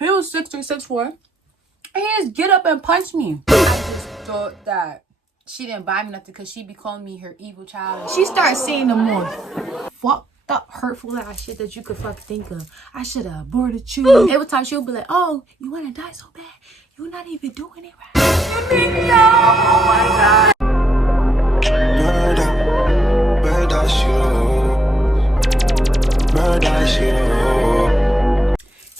He was 6'3", 6'4". And he just get up and punch me. I just thought that she didn't buy me nothing because she be calling me her evil child. She started saying the most fucked up, hurtful ass shit that you could fucking think of. I should have aborted you. Every time she'll be like, oh, you want to die so bad? You're not even doing it right. Oh my God.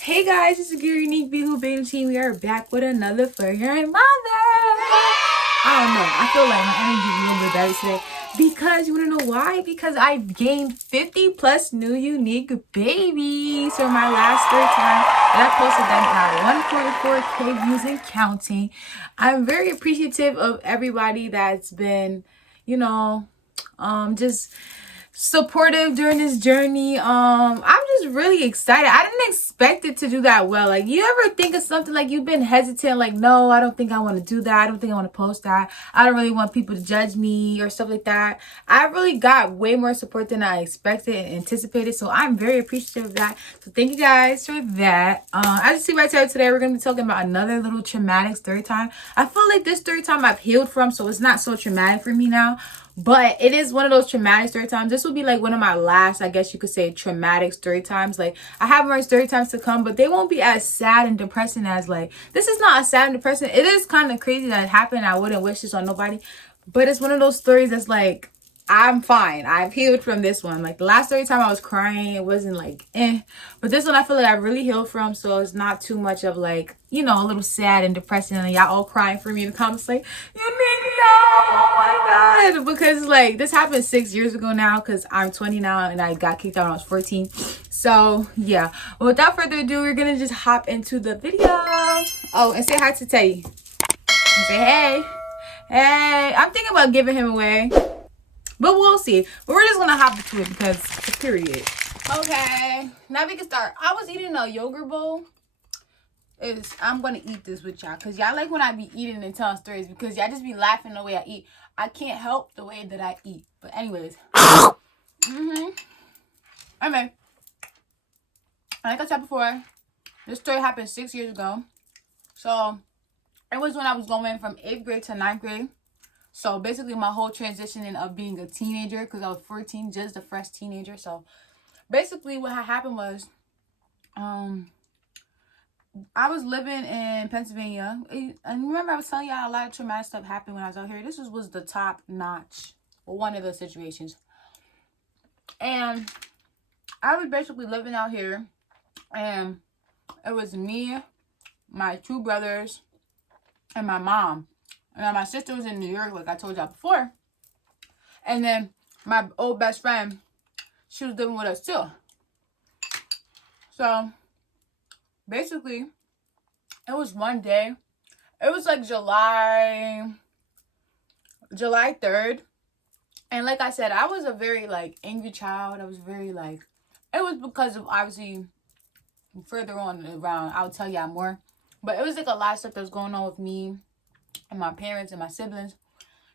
Hey guys, it's your unique Beagle Baby team. We are back with another For Your Mother. I don't know. I feel like my energy is a little bit better today. Because, you want to know why? Because I've gained 50 plus new unique babies for my last StoryTime. And I posted them at 1.4K views and counting. I'm very appreciative of everybody that's been, you know, just supportive during this journey. I'm just really excited. I didn't expect it to do that well. Like, you ever think of something like you've been hesitant, like, no, I don't think I want to do that. I don't think I want to post that. I don't really want people to judge me or stuff like that. I really got way more support than I expected and anticipated, so I'm very appreciative of that. So thank you guys for that. As you see right here today, we're going to be talking about another little traumatic story time. I feel like this story time I've healed from, so it's not so traumatic for me now. But it is one of those traumatic story times. This will be like one of my last, I guess you could say, traumatic story times. Like, I have more story times to come, but they won't be as sad and depressing as, like, this is not as sad and depressing. It is kind of crazy that it happened. I wouldn't wish this on nobody. But it's one of those stories that's like, I'm fine. I've healed from this one. Like, the last story time I was crying, it wasn't like, But this one I feel like I really healed from. So it's not too much of like, you know, a little sad and depressing. And y'all all crying for me in the comments like, you need to know. Oh my God. Because like, this happened 6 years ago now because I'm 20 now and I got kicked out when I was 14. So yeah. Well, without further ado, we're going to just hop into the video. Oh, and say hi to Teddy. And say hey. Hey. I'm thinking about giving him away. But we'll see. But we're just going to hop into it because it's a period. Okay. Now we can start. I was eating a yogurt bowl. I'm going to eat this with y'all. Because y'all like when I be eating and telling stories. Because y'all just be laughing the way I eat. I can't help the way that I eat. But anyways. Anyway. Like I said before. This story happened 6 years ago. So, it was when I was going from 8th grade to 9th grade. So basically my whole transitioning of being a teenager, because I was 14, just a fresh teenager. So basically what had happened was I was living in Pennsylvania. And remember I was telling y'all a lot of traumatic stuff happened when I was out here. This was the top notch, or one of the situations. And I was basically living out here, and it was me, my two brothers, and my mom. And my sister was in New York, like I told y'all before. And then my old best friend, she was living with us too. So, basically, it was one day. It was like July 3rd. And like I said, I was a very, like, angry child. I was very, like, it was because of, obviously, further on around, I'll tell y'all more. But it was, like, a lot of stuff that was going on with me and my parents and my siblings.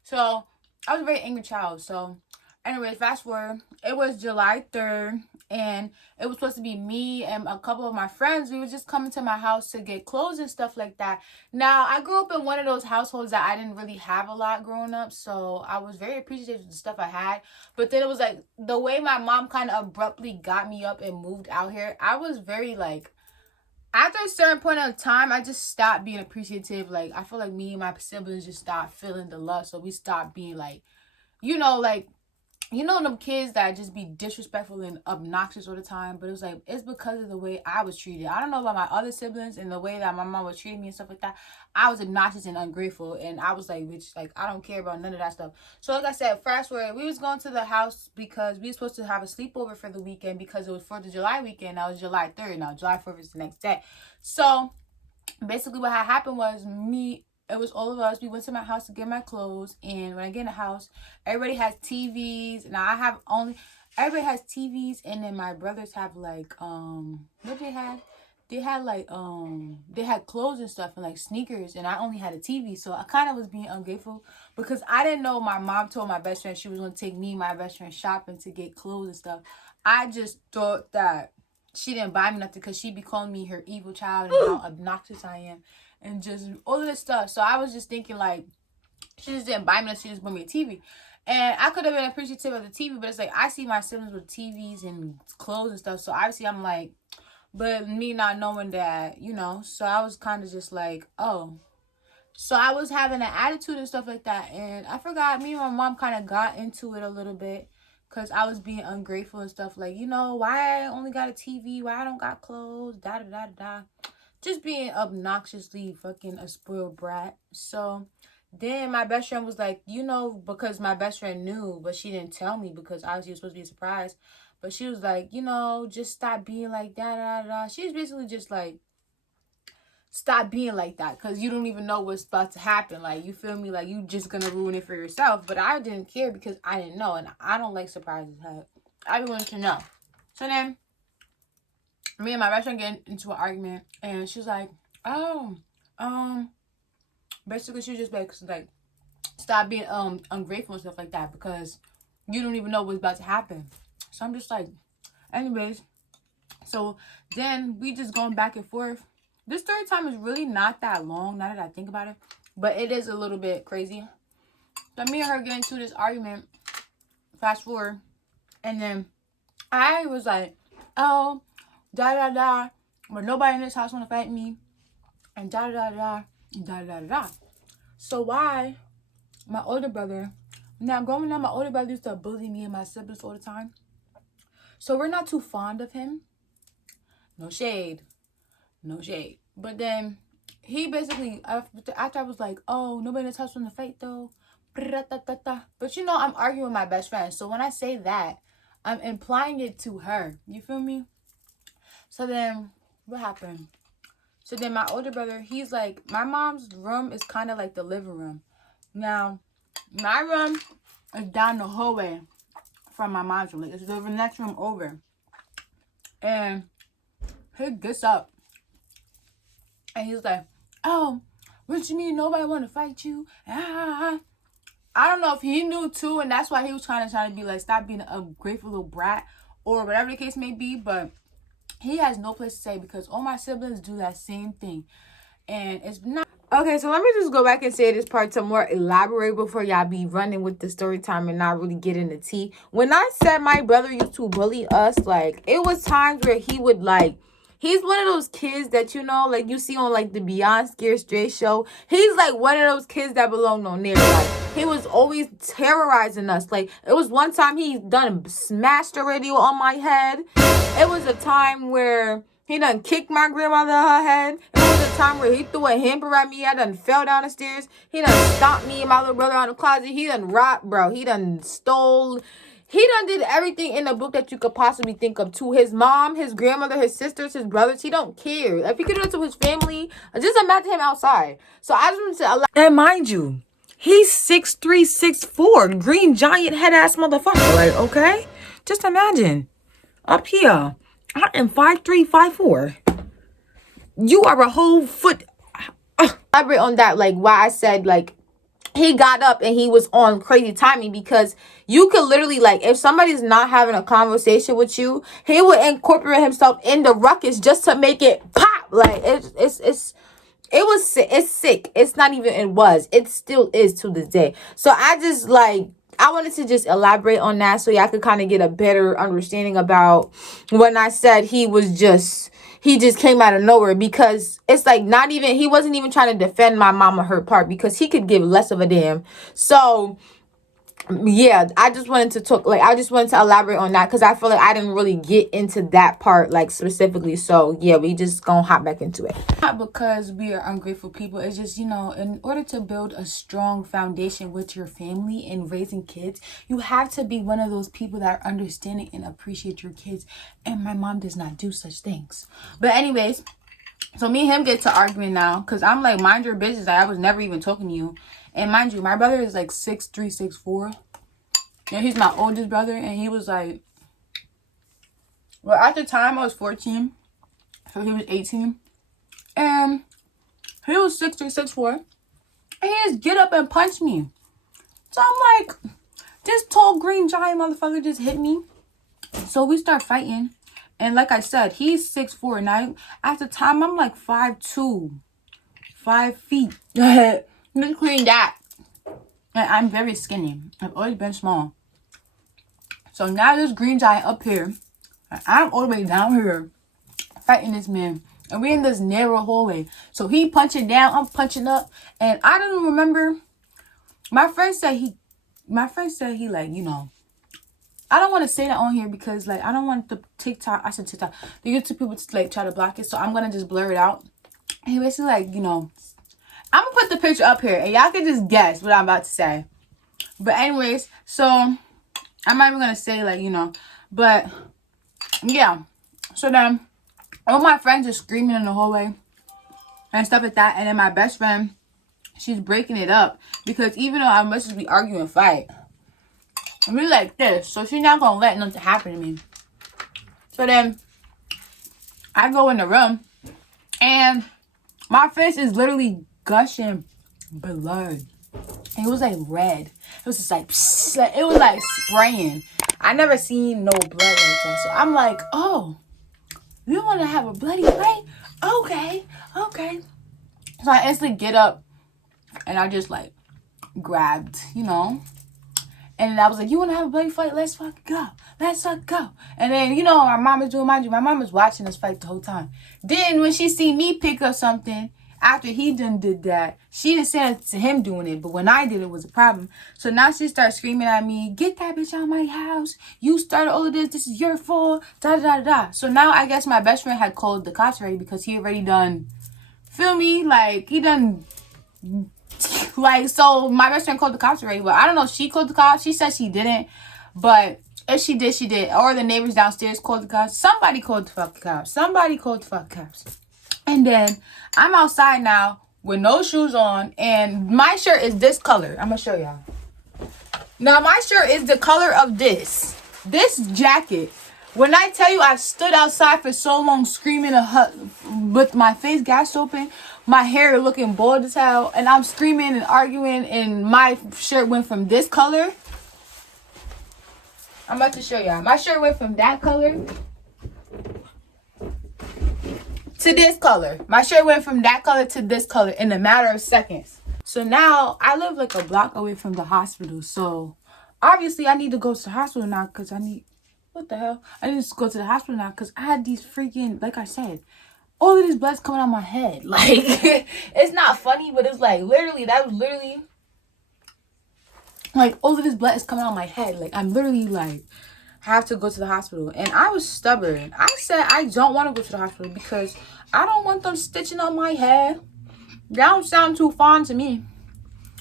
So I was a very angry child. So anyway, fast forward, it was July 3rd, and it was supposed to be me and a couple of my friends. We were just coming to my house to get clothes and stuff like that. Now, I grew up in one of those households that I didn't really have a lot growing up, so I was very appreciative of the stuff I had. But then it was like the way my mom kind of abruptly got me up and moved out here, I was very like, after a certain point of time, I just stopped being appreciative. Like, I feel like me and my siblings just stopped feeling the love. So we stopped being like, you know, like, you know them kids that just be disrespectful and obnoxious all the time. But it was like, it's because of the way I was treated. I don't know about my other siblings and the way that my mom was treating me and stuff like that. I was obnoxious and ungrateful. And I was like, bitch, like, I don't care about none of that stuff. So like I said, fast forward, we was going to the house because we were supposed to have a sleepover for the weekend because it was 4th of July weekend. That was July 3rd. Now, July 4th is the next day. So basically what had happened was it was all of us. We went to my house to get my clothes. And when I get in the house, everybody has TVs. Now, everybody has TVs. And then my brothers have, like, what they had? They had, like, they had clothes and stuff and, like, sneakers. And I only had a TV. So I kind of was being ungrateful because I didn't know my mom told my best friend she was going to take me and my best friend shopping to get clothes and stuff. I just thought that she didn't buy me nothing because she be calling me her evil child and how obnoxious I am and just all of this stuff. So I was just thinking like, she just didn't buy me nothing. She just bought me a TV. And I could have been appreciative of the TV, but it's like I see my siblings with TVs and clothes and stuff. So obviously I'm like, but me not knowing that, you know, so I was kind of just like, oh. So I was having an attitude and stuff like that. And I forgot, me and my mom kind of got into it a little bit. Because I was being ungrateful and stuff like, you know, why I only got a TV, why I don't got clothes, da-da-da-da-da. Just being obnoxiously fucking a spoiled brat. So then my best friend was like, you know, because my best friend knew, but she didn't tell me because obviously it was supposed to be a surprise. But she was like, you know, just stop being like da-da-da-da. She was basically just like, stop being like that because you don't even know what's about to happen. Like, you feel me? Like, you just gonna ruin it for yourself. But I didn't care because I didn't know, and I don't like surprises. I wanted to know. So then me and my best friend get into an argument, and she's like, oh, basically she was just like stop being ungrateful and stuff like that because you don't even know what's about to happen. So I'm just like, anyways, so then we just going back and forth. This story time is really not that long, now that I think about it. But it is a little bit crazy. So me and her get into this argument. Fast forward. And then I was like, oh, da-da-da. But nobody in this house want to fight me. And da-da-da-da. And da-da-da-da. So why my older brother... Now, growing up, my older brother used to bully me and my siblings all the time. So we're not too fond of him. No shade. No shade. But then he basically, after I was like, oh, nobody in this house want to fight though. But you know, I'm arguing with my best friend. So when I say that, I'm implying it to her. You feel me? So then what happened? So then my older brother, he's like, my mom's room is kind of like the living room. Now, my room is down the hallway from my mom's room. Like, it's the next room over. And he gets up. And he's like, oh, what you mean nobody want to fight you? I don't know if he knew too, and that's why he was trying to be like, stop being a grateful little brat, or whatever the case may be. But he has no place to say because all my siblings do that same thing. And it's not... Okay, so let me just go back and say this part to more elaborate before y'all be running with the story time and not really get into tea. When I said my brother used to bully us, like, it was times where he would, like... He's one of those kids that, you know, like, you see on, like, the Beyond Scared Straight show. He's, like, one of those kids that belong on there. Like, he was always terrorizing us. Like, it was one time he done smashed the radio on my head. It was a time where he done kicked my grandmother on her head. It was a time where he threw a hamper at me. I done fell down the stairs. He done stomped me and my little brother out of the closet. He done robbed, bro. He done stole... He done did everything in the book that you could possibly think of to his mom, his grandmother, his sisters, his brothers. He don't care. If he could do it to his family, just imagine him outside. So I just want to allow... And mind you, he's 6'3", 6'4", green giant head ass motherfucker. Like, okay? Just imagine. Up here, I am 5'3", 5'4". You are a whole foot... Elaborate on that, like, why I said, like, he got up and he was on crazy timing because you could literally, like, if somebody's not having a conversation with you, he would incorporate himself in the ruckus just to make it pop. Like, it's sick. It's not even, it still is to this day. So I just, like, I wanted to just elaborate on that so y'all could kind of get a better understanding about when I said he just came out of nowhere, because it's like he wasn't even trying to defend my mom or her part because he could give less of a damn. So yeah, I just wanted to elaborate on that because I feel like I didn't really get into that part, like, specifically. So yeah, we just gonna hop back into it. Not because we are ungrateful people. It's just, you know, in order to build a strong foundation with your family and raising kids, you have to be one of those people that are understanding and appreciate your kids. And my mom does not do such things. But anyways, so me and him get to arguing now because I'm like, mind your business. I was never even talking to you. And mind you, my brother is like 6'3", 6'4". And he's my oldest brother. And he was like... Well, at the time, I was 14. So he was 18. And he was 6'3", 6'4". And he just get up and punch me. So I'm like... This tall green giant motherfucker just hit me. So we start fighting. And like I said, he's 6'4". Now, at the time, I'm like 5'2", 5 feet. Between that. And I'm very skinny. I've always been small. So now this green giant up here. And I'm all the way down here fighting this man. And we're in this narrow hallway. So he punching down, I'm punching up. And I don't remember. My friend said he like, you know, I don't want to say that on here because like I don't want the TikTok, I said TikTok, the YouTube people to like try to block it. So I'm gonna just blur it out. He basically like, you know, I'm gonna put the picture up here and y'all can just guess what I'm about to say. But anyways, so I'm not even gonna say like, you know, but yeah. So then all my friends are screaming in the hallway and stuff like that. And then my best friend, she's breaking it up because even though I must just be arguing and fight, I'm really like this. So she's not gonna let nothing happen to me. So then I go in the room and my face is literally gushing blood. It was like red. It was just like, psst, like it was like spraying. I never seen no blood like that. So I'm like, oh, you want to have a bloody fight? Okay, okay. So I instantly get up and I just like grabbed, you know. And I was like, you want to have a bloody fight? Let's fucking go. Let's fucking go. And then, you know, my mom is doing, mind you, my mom was watching us fight the whole time. Then when she see me pick up something, after he done did that, she didn't say it to him doing it. But when I did, it was a problem. So now she starts screaming at me, get that bitch out of my house. You started all of this. This is your fault. Da, da, da, da. So now I guess my best friend had called the cops already because he already done, feel me? Like, he done... Like, so my best friend called the cops already, but I don't know if she called the cops. She said she didn't, but if she did, she did. Or the neighbors downstairs called the cops. Somebody called the fucking cops. Somebody called the fucking cops. And then I'm outside now with no shoes on, and my shirt is this color. I'm gonna show y'all. Now my shirt is the color of this jacket. When I tell you I stood outside for so long screaming with my face gassed open, my hair looking bald as hell, and I'm screaming and arguing, and my shirt went from this color. I'm about to show y'all. My shirt went from that color to this color. My shirt went from that color to this color in a matter of seconds. So now I live like a block away from the hospital. So obviously I need to go to the hospital now because I need... What the hell? I need to go to the hospital now because I had these freaking, like I said, all of this blood's coming out my head. Like, it's not funny, but it's like, literally, that was literally, like, all of this blood is coming out my head. Like, I'm literally, like, have to go to the hospital. And I was stubborn. I said I don't want to go to the hospital because I don't want them stitching on my head. That don't sound too fun to me.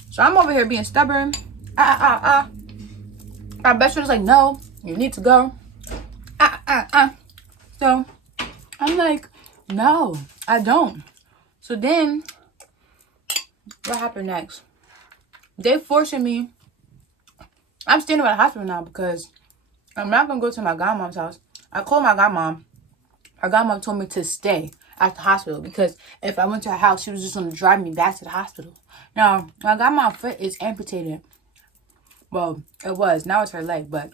So I'm over here being stubborn. My best friend was like, no, you need to go. So I'm like, no, I don't. So then what happened next? They forcing me. I'm standing at the hospital now because I'm not gonna go to my godmom's house. I called my godmom. Her godmom told me to stay at the hospital because if I went to her house, she was just gonna drive me back to the hospital. Now my godmom's foot is amputated. Well, it was. Now it's her leg, but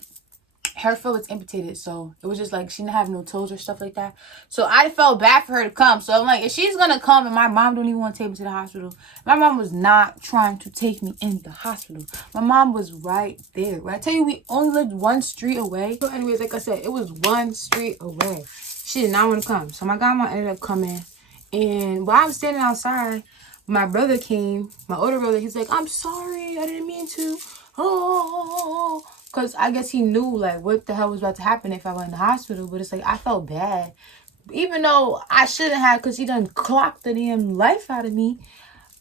her foot was amputated, so it was just like she didn't have no toes or stuff like that. So I felt bad for her to come. So I'm like, if she's gonna come and my mom don't even want to take me to the hospital, my mom was not trying to take me in the hospital. My mom was right there. When I tell you, we only lived one street away. So anyways, like I said, it was one street away. She did not want to come. So my grandma ended up coming, and while I was standing outside, my brother came, my older brother. He's like, I'm sorry, I didn't mean to. Oh, because I guess he knew, like, what the hell was about to happen if I went in the hospital. But it's like, I felt bad. Even though I shouldn't have, because he done clocked the damn life out of me.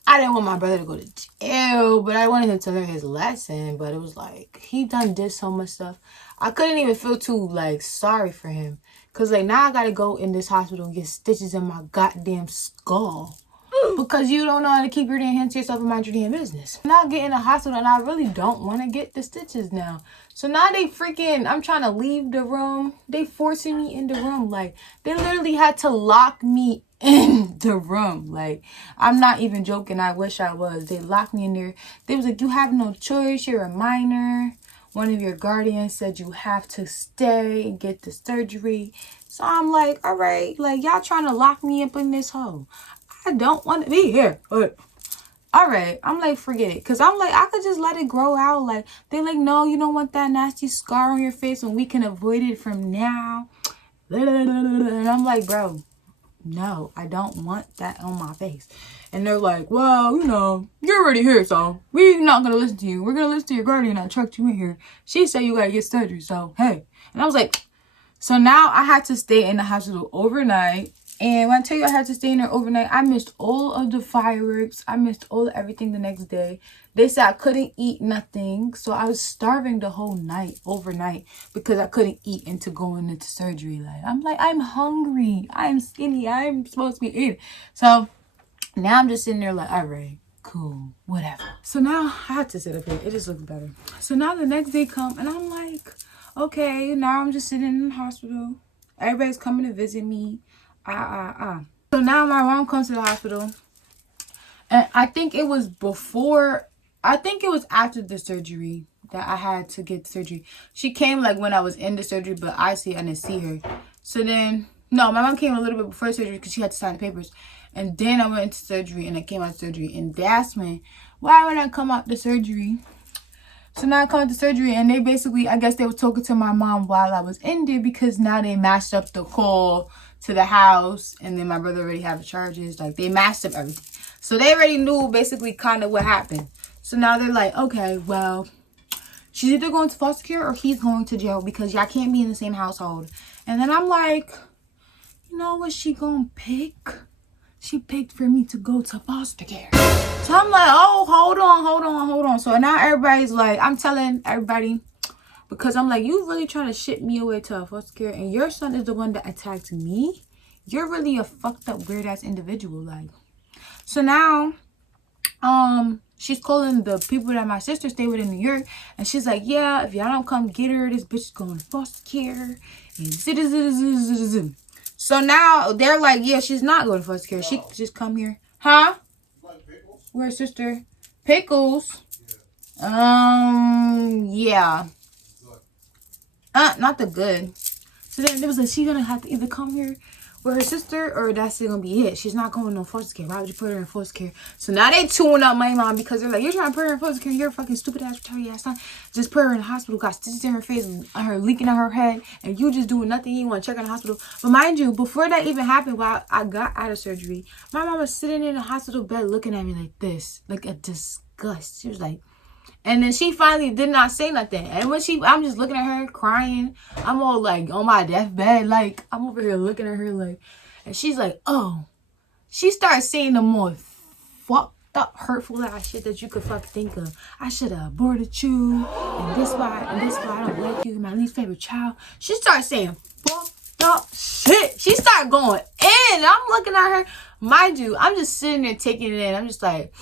I didn't want my brother to go to jail, but I wanted him to learn his lesson. But it was like, he done did so much stuff. I couldn't even feel too, like, sorry for him. Because, like, now I got to go in this hospital and get stitches in my goddamn skull. Because you don't know how to keep your damn hands to yourself and mind your damn business. I'm not getting in the hospital, and I really don't want to get the stitches now. So now they freaking, I'm trying to leave the room. They forcing me in the room. Like, they literally had to lock me in the room. Like, I'm not even joking. I wish I was. They locked me in there. They was like, you have no choice. You're a minor. one of your guardians said you have to stay and get the surgery. So I'm like, all right, like y'all trying to lock me up in this hole. I don't want to be here. But all right, I'm like, forget it. Because I'm like, I could just let it grow out. Like, they're like, no, you don't want that nasty scar on your face when we can avoid it from now. And I'm like, bro, no, I don't want that on my face. And they're like, well, you know, you're already here, so we're not going to listen to you. We're going to listen to your guardian that trucked you in here. She said you got to get surgery, so hey. And I was like, so now I had to stay in the hospital overnight. And when I tell you I had to stay in there overnight, I missed all of the fireworks. I missed all of everything the next day. They said I couldn't eat nothing. So I was starving the whole night, overnight, because I couldn't eat into going into surgery. Like, I'm like, I'm hungry. I'm skinny. I'm supposed to be eating. So now I'm just sitting there like, all right, cool, whatever. So now I had to sit up here. It just looks better. So now the next day come and I'm like, okay, now I'm just sitting in the hospital. Everybody's coming to visit me. So now my mom comes to the hospital. And I think it was after the surgery that I had to get surgery. She came like when I was in the surgery, but I didn't see her. So then, no, my mom came a little bit before surgery because she had to sign the papers. And then I went into surgery and I came out of surgery. And that's when I come out the surgery? So now I come to surgery and they basically, I guess they were talking to my mom while I was in there because now they matched up the call to the house and then my brother already had the charges. Like they matched up everything. So they already knew basically kind of what happened. So now they're like, okay, well, she's either going to foster care or he's going to jail because y'all can't be in the same household. And then I'm like, you know what she gonna pick? She picked for me to go to foster care. So I'm like, oh, hold on. So now everybody's like, I'm telling everybody, because I'm like, you really trying to ship me away to a foster care and your son is the one that attacked me? You're really a fucked up, weird ass individual. Like, so now, she's calling the people that my sister stayed with in New York. And she's like, yeah, if y'all don't come get her, this bitch is going to foster care. And so now they're like, yeah, she's not going to foster care. She could just come here. Huh? Like pickles? Where's sister? Pickles? Yeah. Not the good. So then it was like, she gonna have to either come here with her sister or that's gonna be it. She's not going to foster care. Why would you put her in foster care? So now they tune up my mom because they're like, you're trying to put her in foster care. You're a fucking stupid ass retarded ass son. Just put her in the hospital, got stitches in her face, and her leaking out her head, and you just doing nothing. You want to check her in the hospital. But mind you, before that even happened, while I got out of surgery, my mom was sitting in the hospital bed looking at me like this, like a disgust. She was like, and then she finally did not say nothing. And when I'm just looking at her crying. I'm all like on my deathbed. Like, I'm over here looking at her like, and she's like, oh. She starts saying the more fucked up, hurtful ass shit that you could fucking think of. I should have aborted you. And this why I don't like you. My least favorite child. She starts saying fucked up shit. She started going in. I'm looking at her. Mind you, I'm just sitting there taking it in. I'm just like,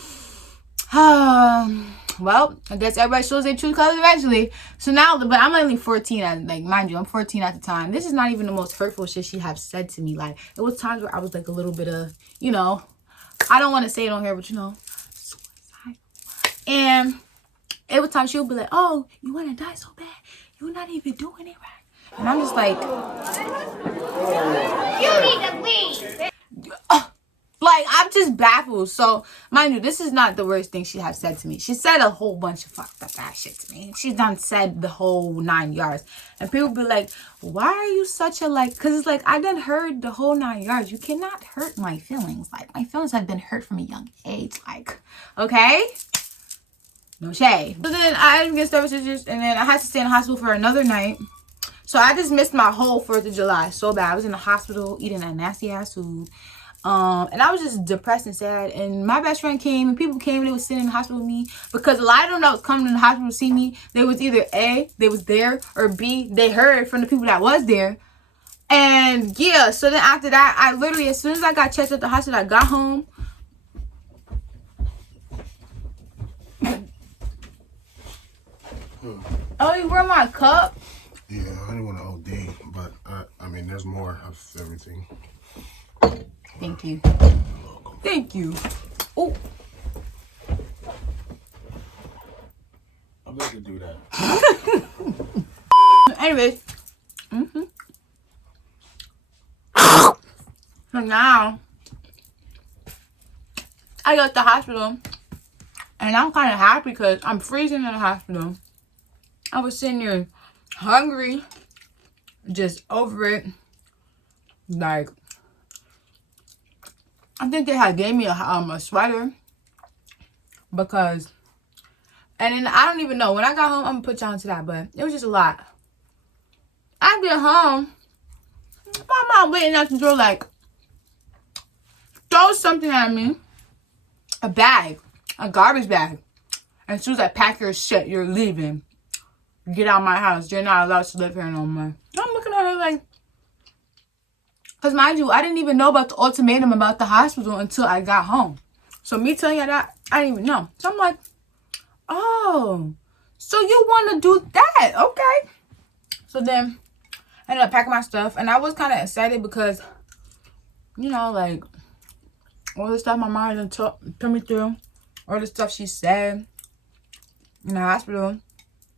well, I guess everybody shows their true colors eventually. So now, but I'm only 14. Like, mind you, I'm 14 at the time. This is not even the most hurtful shit she have said to me. Like, it was times where I was like a little bit of, you know, I don't want to say it on here, but you know, suicide. And it was times she would be like, oh, you want to die so bad? You're not even doing it right. And I'm just like, you need to leave. Like, I'm just baffled. So, mind you, this is not the worst thing she has said to me. She said a whole bunch of fucked up ass shit to me. She's done said the whole 9 yards. And people be like, why are you such a, like, because it's like, I done heard the whole 9 yards. You cannot hurt my feelings. Like, my feelings have been hurt from a young age. Like, okay? No shade. So then I didn't get services, and then I had to stay in the hospital for another night. So I just missed my whole 4th of July so bad. I was in the hospital eating that nasty ass food. And I was just depressed and sad. And my best friend came, and people came, and they was sitting in the hospital with me. Because a lot of them that was coming to the hospital to see me, they was either A, they was there, or B, they heard from the people that was there. And yeah, so then after that, I literally, as soon as I got checked at the hospital, I got home. Oh, you brought my cup? Yeah, I didn't want to OD, but I mean, there's more of everything. Thank you. Thank you. Oh. I meant to do that. Anyways, so now I got the hospital, and I'm kind of happy because I'm freezing in the hospital. I was sitting here hungry, just over it. Like, I think they had gave me a sweater because, and then I don't even know. When I got home, I'm gonna put y'all into that, but it was just a lot. I get home, my mom waiting at the door like, throw something at me, a bag, a garbage bag, and she was like, pack your shit, you're leaving. Get out of my house. You're not allowed to live here no more. I'm looking at her like, because mind you, I didn't even know about the ultimatum about the hospital until I got home. So me telling you that, I didn't even know. So I'm like, oh, so you want to do that? Okay. So then I ended up packing my stuff. And I was kind of excited because, you know, like, all the stuff my mom had put me through, all the stuff she said in the hospital,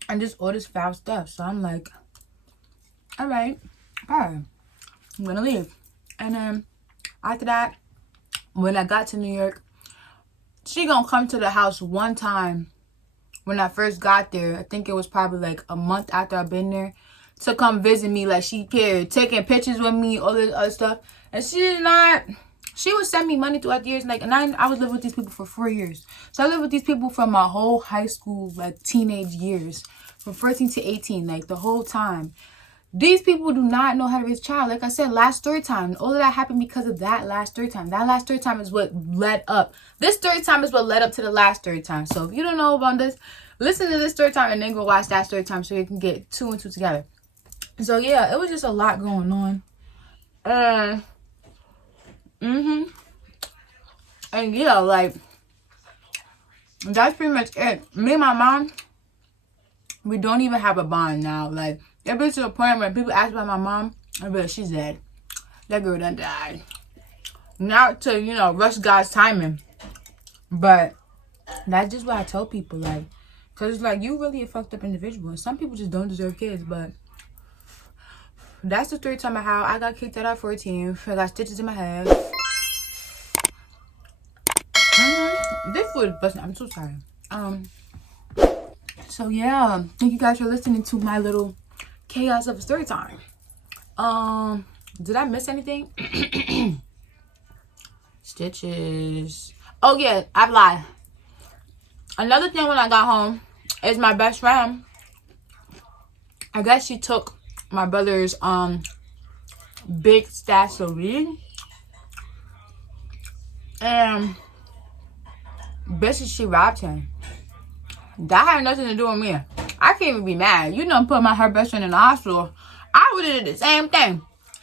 and just all this foul stuff. So I'm like, all right, I'm gonna leave. And then after that, when I got to New York, she gonna come to the house one time when I first got there. I think it was probably like a month after I've been there, to come visit me. Like, she cared, taking pictures with me, all this other stuff. And she would send me money throughout the years. Like, and I was living with these people for 4 years. So I lived with these people from my whole high school, like, teenage years, from 14 to 18, like, the whole time. These people do not know how to raise a child. Like I said, last story time, all of that happened because of that last story time. That last story time is what led up. This story time is what led up to the last story time. So if you don't know about this, listen to this story time and then go watch that story time so you can get 2 and 2 together. So yeah, it was just a lot going on. And yeah, like, that's pretty much it. Me and my mom, we don't even have a bond now. Like, it been to the point where people ask about my mom, I be like, she's dead. That girl done died. Not to, you know, rush God's timing. But that's just what I tell people, like, because it's like, you really a fucked up individual. And some people just don't deserve kids, but that's the story time of how I got kicked out at 14. I got stitches in my head. This food is busting. I'm so sorry. So yeah, thank you guys for listening to my little chaos of a story time. Did I miss anything? Stitches. Oh yeah, I lied. Another thing when I got home is my best friend, I guess she took my brother's big stash of weed, and basically she robbed him. That had nothing to do with me. I can't even be mad. You know, put her best friend in the hospital. I would have did the same thing.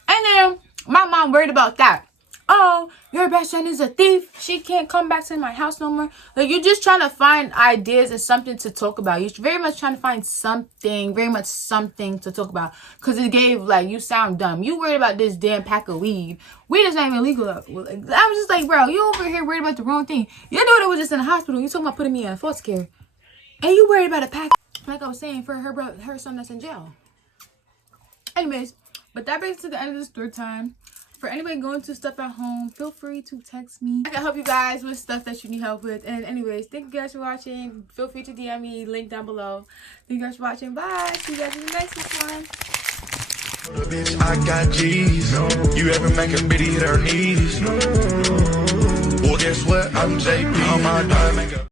And then my mom worried about that. Oh, your best friend is a thief. She can't come back to my house no more. Like, you're just trying to find ideas and something to talk about. You're very much trying to find something, very much something to talk about. Because it gave, like, you sound dumb. You worried about this damn pack of weed. Weed is not even legal. I was just like, bro, you over here worried about the wrong thing. Your daughter was just in the hospital. You talking about putting me in foster care. And you worried about a pack, like I was saying, for her son that's in jail. Anyways, but that brings us to the end of the story time. For anybody going through stuff at home, feel free to text me. I can help you guys with stuff that you need help with. And anyways, thank you guys for watching. Feel free to DM me, link down below. Thank you guys for watching. Bye. See you guys in the next one. Bitch, I got G's. You ever make a bitty hit her knees? Well, guess what? I'm JP. On my dime, make a